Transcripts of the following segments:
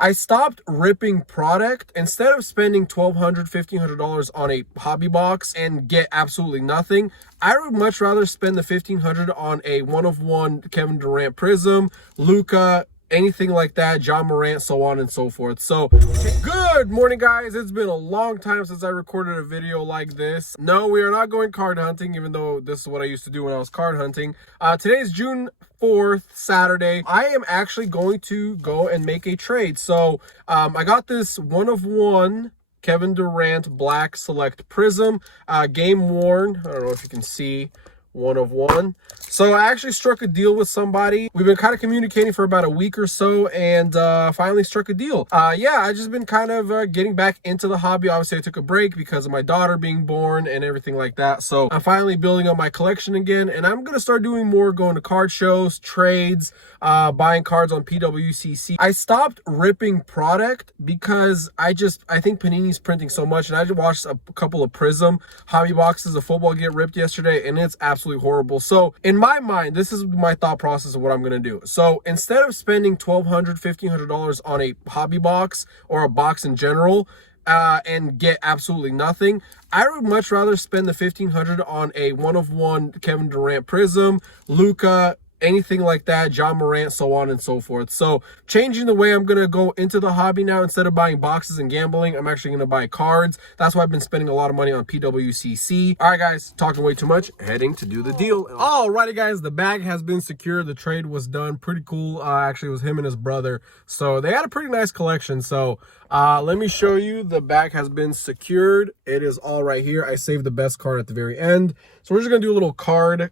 I stopped ripping product. Instead of spending $1,200, $1,500 on a hobby box and get absolutely nothing, I would much rather spend the $1,500 on a one-of-one Kevin Durant Prizm, Luka, anything like that, John Morant, so on and so forth. So good morning, guys. It's been a long time since I recorded a video like this. No, we are not going card hunting, even though this is what I used to do when I was card hunting. Today is June 4th, Saturday. I am actually going to go and make a trade. So I got this one-of-one Kevin Durant Black Select Prizm, game worn. I don't know if you can see, one-of-one. So I actually struck a deal with somebody. We've been kind of communicating for about a week or so, and finally struck a deal. Yeah, I've just been kind of getting back into the hobby. Obviously, I took a break because of my daughter being born and everything like that. So I'm finally building up my collection again, and I'm gonna start doing more, going to card shows, trades, buying cards on PWCC. I stopped ripping product because I think Panini's printing so much, and I just watched a couple of Prizm hobby boxes of football get ripped yesterday, and it's absolutely horrible. So in my mind, this is my thought process of what I'm gonna do. So instead of spending $1,200, $1,500 on a hobby box or a box in general, and get absolutely nothing, I would much rather spend the $1,500 on a one-of-one Kevin Durant Prizm, Luka, anything like that, John Morant, so on and so forth. So changing the way I'm going to go into the hobby now, instead of buying boxes and gambling, I'm actually going to buy cards. That's why I've been spending a lot of money on PWCC. All right, guys, talking way too much, heading to do the deal. Alrighty, guys, the bag has been secured. The trade was done. Pretty cool. Actually, it was him and his brother. So they had a pretty nice collection. So let me show you. The bag has been secured. It is all right here. I saved the best card at the very end. So we're just going to do a little card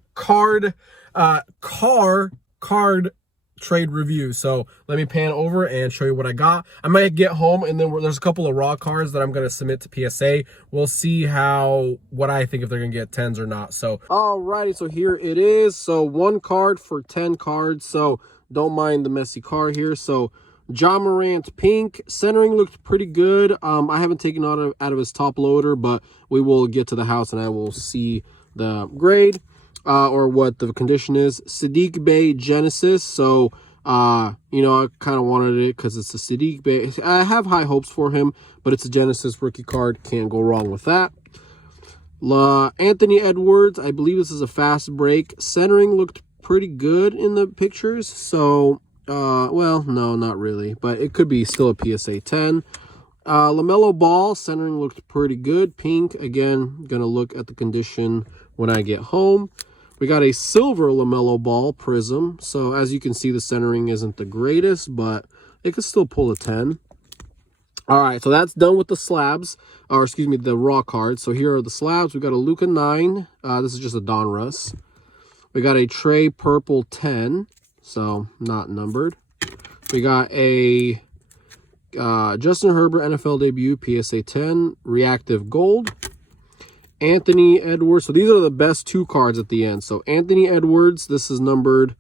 trade review. So let me pan over and show you what I got. I might get home and then there's a couple of raw cards that I'm going to submit to PSA. We'll see what I think, if they're going to get 10s or not. So alrighty, so here it is. So one card for 10 cards. So don't mind the messy card here. So John Morant pink, centering looked pretty good. I haven't taken out of his top loader, but we will get to the house and I will see the grade. Or what the condition is. Sadiq Bey Genesis. So, you know, I kind of wanted it because it's a Sadiq Bey. I have high hopes for him, but it's a Genesis rookie card. Can't go wrong with that. Anthony Edwards. I believe this is a fast break. Centering looked pretty good in the pictures. So, well, no, not really. But it could be still a PSA 10. LaMelo Ball. Centering looked pretty good. Pink. Again, going to look at the condition when I get home. We got a silver LaMelo Ball Prizm. So as you can see, the centering isn't the greatest, but it could still pull a 10. All right, so that's done with the slabs, or excuse me, the raw cards. So here are the slabs. We got a Luka 9. This is just a Donruss. We got a Trey Purple 10, so not numbered. We got a Justin Herbert NFL debut PSA 10 Reactive Gold. Anthony Edwards. So these are the best two cards at the end. So Anthony Edwards, this is numbered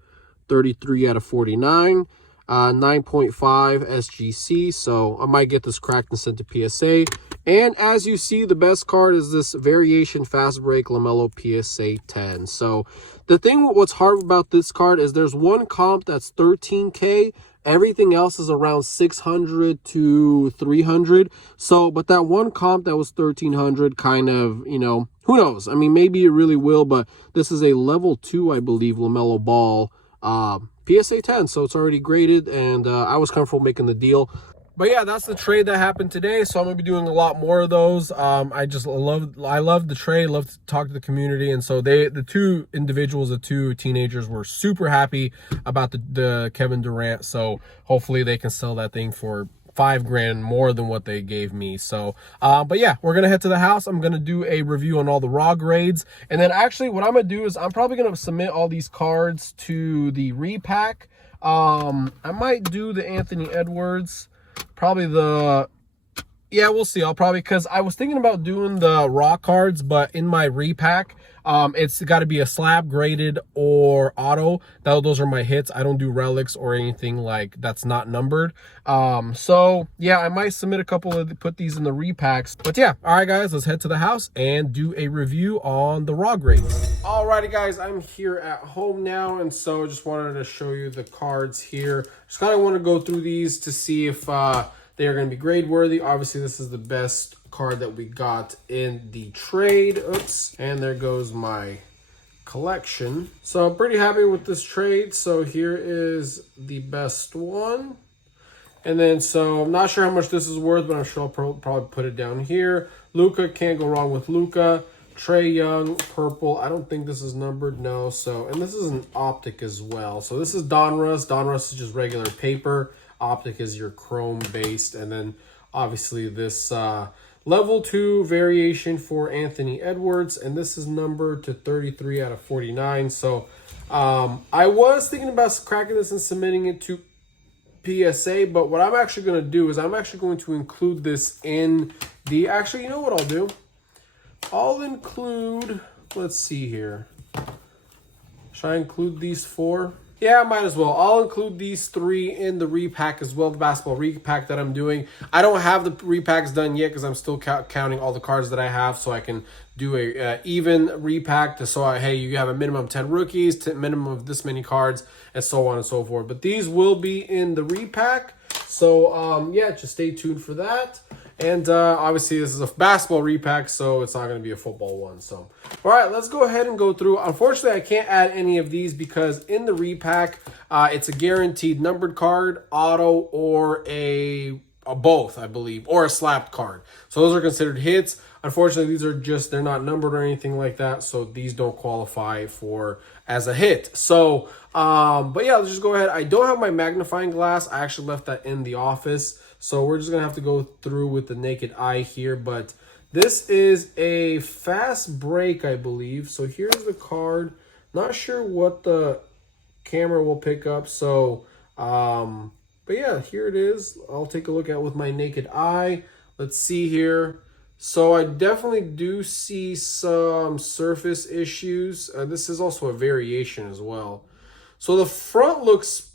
33 out of 49, 9.5 SGC. So I might get this cracked and sent to PSA. And as you see, the best card is this Variation Fast Break LaMelo PSA 10. So the thing, what's hard about this card is there's one comp that's 13K. Everything else is around 600 to 300. So, but that one comp that was 1300 kind of, you know, who knows? I mean, maybe it really will, but this is a level 2, I believe, LaMelo Ball PSA 10. So it's already graded, and I was comfortable making the deal. But yeah, that's the trade that happened today. So I'm gonna be doing a lot more of those. I love the trade, love to talk to the community. And so the two individuals, the two teenagers, were super happy about the Kevin Durant. So hopefully they can sell that thing for $5 grand more than what they gave me. So but yeah, we're gonna head to the house. I'm gonna do a review on all the raw grades, and then actually what I'm gonna do is I'm probably gonna submit all these cards to the repack. I might do the Anthony Edwards, probably the Yeah, we'll see. I'll probably, because I was thinking about doing the raw cards, but in my repack, it's got to be a slab graded or auto. Those are my hits. I don't do relics or anything like that's not numbered. So yeah, I might submit a couple of put these in the repacks. But yeah, all right, guys, let's head to the house and do a review on the raw grades. Alrighty, guys, I'm here at home now, and so just wanted to show you the cards here. Just kind of want to go through these to see if they are going to be grade worthy. Obviously, this is the best card that we got in the trade. Oops. And there goes my collection. So I'm pretty happy with this trade. So here is the best one. And then, so I'm not sure how much this is worth, but I'm sure I'll probably put it down here. Luka, can't go wrong with Luka. Trae Young, purple. I don't think this is numbered, no. So, and this is an optic as well. So this is Donruss. Donruss is just regular paper. Optic is your chrome based. And then obviously this level 2 variation for Anthony Edwards. And this is numbered to 33 out of 49. So I was thinking about cracking this and submitting it to PSA, but what I'm actually going to do is I'm actually going to include this in the, actually, you know what I'll do? I'll include, let's see here. Should I include these 4? Yeah, I might as well. I'll include these 3 in the repack as well, the basketball repack that I'm doing. I don't have the repacks done yet because I'm still counting all the cards that I have, so I can do a even repack to hey, you have a minimum of 10 rookies, minimum of this many cards, and so on and so forth. But these will be in the repack, so yeah, just stay tuned for that. And obviously this is a basketball repack, so it's not going to be a football one. So, all right, let's go ahead and go through. Unfortunately, I can't add any of these because in the repack, it's a guaranteed numbered card, auto, or a both, I believe, or a slapped card. So those are considered hits. Unfortunately, these are just, they're not numbered or anything like that, so these don't qualify for as a hit. So, but yeah, let's just go ahead. I don't have my magnifying glass. I actually left that in the office. So we're just going to have to go through with the naked eye here. But this is a fast break, I believe. So here's the card. Not sure what the camera will pick up. So, but yeah, here it is. I'll take a look at it with my naked eye. Let's see here. So I definitely do see some surface issues. This is also a variation as well. So the front looks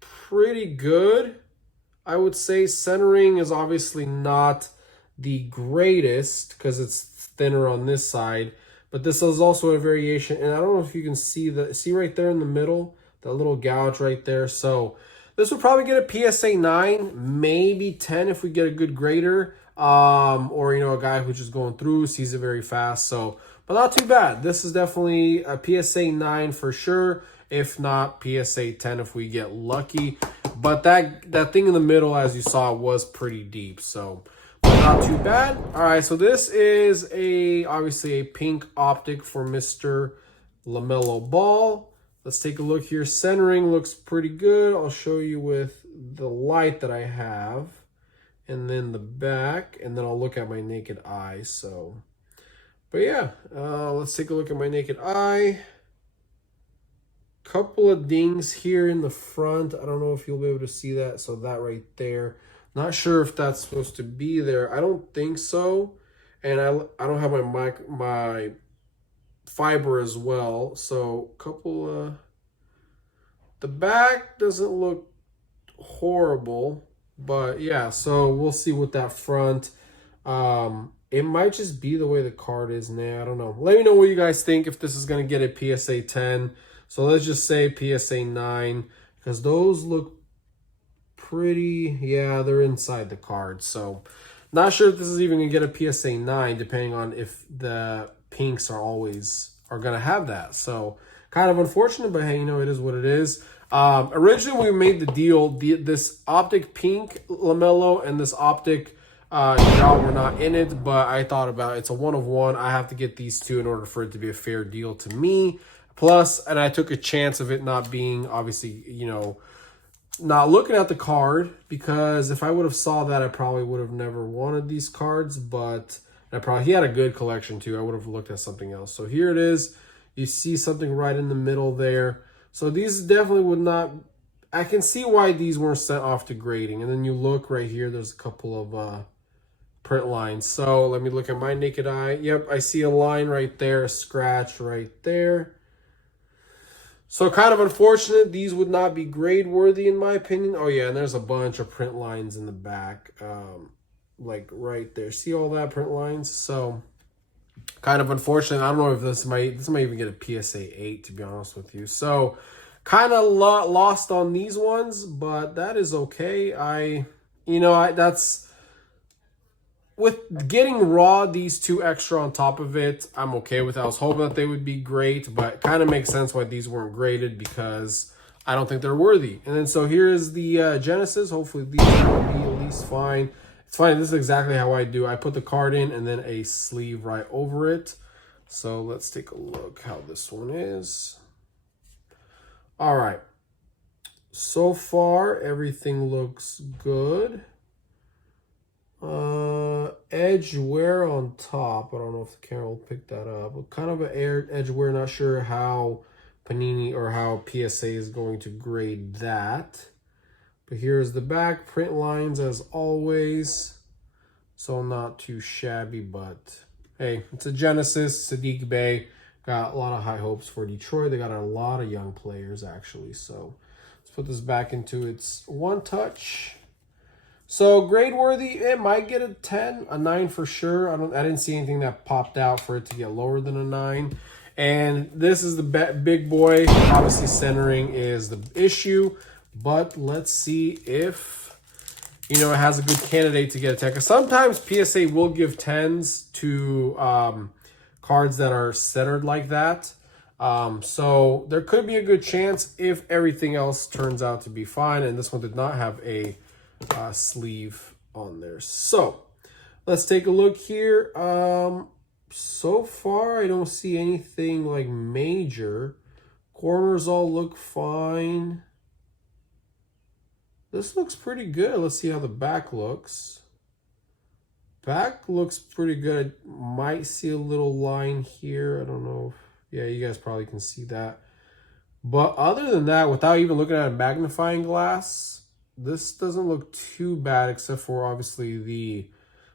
pretty good. I would say centering is obviously not the greatest because it's thinner on this side, but this is also a variation. And I don't know if you can see right there in the middle, that little gouge right there. So this would probably get a PSA 9, maybe 10 if we get a good grader, or, you know, a guy who's just going through, sees it very fast. So, but not too bad. This is definitely a PSA 9 for sure. If not, PSA 10 if we get lucky. But that thing in the middle, as you saw, was pretty deep. So, but not too bad. All right, so this is obviously a pink optic for Mr. LaMelo Ball. Let's take a look here. Centering looks pretty good. I'll show you with the light that I have. And then the back. And then I'll look at my naked eye. So, but yeah, let's take a look at my naked eye. Couple of dings here in the front. I don't know if you'll be able to see that. So that right there. Not sure if that's supposed to be there. I don't think so. And I don't have my fiber as well. So couple the back doesn't look horrible. But yeah, so we'll see with that front. It might just be the way the card is now. I don't know. Let me know what you guys think if this is going to get a PSA 10. So let's just say PSA 9 because those look pretty, yeah, they're inside the card. So not sure if this is even going to get a PSA 9 depending on if the pinks are going to have that. So kind of unfortunate, but hey, you know, it is what it is. Originally when we made the deal, this optic pink LaMelo and this optic y'all were not in it, but I thought about it's a 1 of 1. I have to get these two in order for it to be a fair deal to me. Plus, and I took a chance of it not being, obviously, you know, not looking at the card, because if I would have saw that, I probably would have never wanted these cards, but he had a good collection too. I would have looked at something else. So here it is. You see something right in the middle there. So these definitely would not, I can see why these weren't sent off to grading. And then you look right here, there's a couple of print lines. So let me look at my naked eye. Yep, I see a line right there, a scratch right there. So kind of unfortunate. These would not be grade worthy in my opinion. Oh yeah, and there's a bunch of print lines in the back, like right there. See all that print lines? So kind of unfortunate. I don't know if this might even get a PSA 8, to be honest with you. So kind of lost on these ones, but that is okay. That's with getting raw, these 2 extra on top of it, I'm okay with it. I was hoping that they would be great, but it kind of makes sense why these weren't graded because I don't think they're worthy. And then so here is the Genesis. Hopefully these will be at least fine. It's funny, this is exactly how I do. I put the card in and then a sleeve right over it. So let's take a look how this one is. All right. So far, everything looks good. Edge wear on top. I don't know if the camera will pick that up. But kind of an edge wear. Not sure how Panini or how PSA is going to grade that. But here's the back. Print lines as always. So not too shabby, but hey, it's a Genesis. Sadiq Bey. Got a lot of high hopes for Detroit. They got a lot of young players actually. So let's put this back into its one touch. So grade worthy, it might get a 10, a 9 for sure. I didn't see anything that popped out for it to get lower than a 9. And this is the big boy. Obviously centering is the issue, but let's see if it has a good candidate to get a 10. Because sometimes PSA will give 10s to cards that are centered like that. So there could be a good chance if everything else turns out to be fine. And this one did not have a sleeve on there. So let's take a look here. So far I don't see anything like major. Corners all look fine. This looks pretty good. Let's see how the back looks. Back looks pretty good. Might see a little line here. I don't know. Yeah, you guys probably can see that. But other than that, without even looking at a magnifying glass, this doesn't look too bad, except for obviously the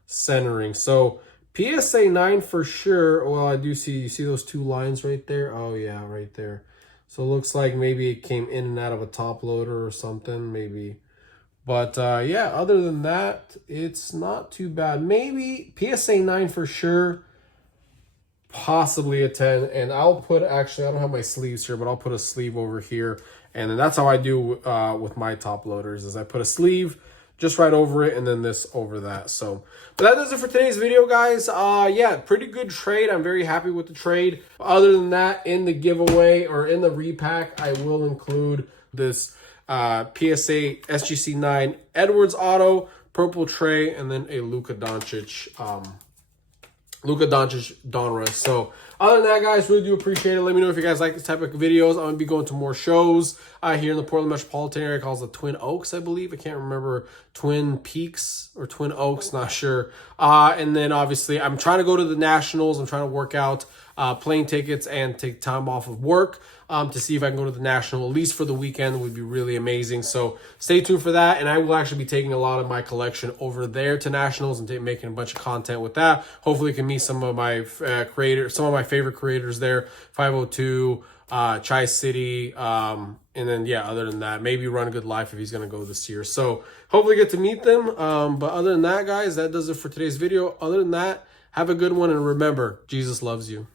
centering. So PSA 9 for sure. Well, I do see, you see those 2 lines right there? Oh yeah, right there. So it looks like maybe it came in and out of a top loader or something, maybe. But yeah, other than that, it's not too bad. Maybe PSA 9 for sure. Possibly a 10. And I'll put, actually, I don't have my sleeves here, but I'll put a sleeve over here. And then that's how I do with my top loaders, is I put a sleeve just right over it and then this over that. So, but that does it for today's video, guys. Yeah, pretty good trade. I'm very happy with the trade. Other than that, in the giveaway or in the repack, I will include this PSA SGC 9 Edwards auto, purple tray, and then a Luka Doncic Donruss. So other than that, guys, really do appreciate it. Let me know if you guys like this type of videos. I'm going to be going to more shows here in the Portland metropolitan area called the Twin Oaks, I believe. I can't remember, Twin Peaks or Twin Oaks, not sure. And then obviously I'm trying to go to the Nationals. I'm trying to work out plane tickets and take time off of work to see if I can go to the National, at least for the weekend. It would be really amazing. So stay tuned for that. And I will actually be taking a lot of my collection over there to Nationals and making a bunch of content with that. Hopefully, can meet some of my creators, some of my favorite creators there. 502, Chai City, and then yeah, other than that, maybe Run a Good Life if he's gonna go this year. So hopefully get to meet them. But other than that, guys, that does it for today's video. Other than that, have a good one, and remember, Jesus loves you.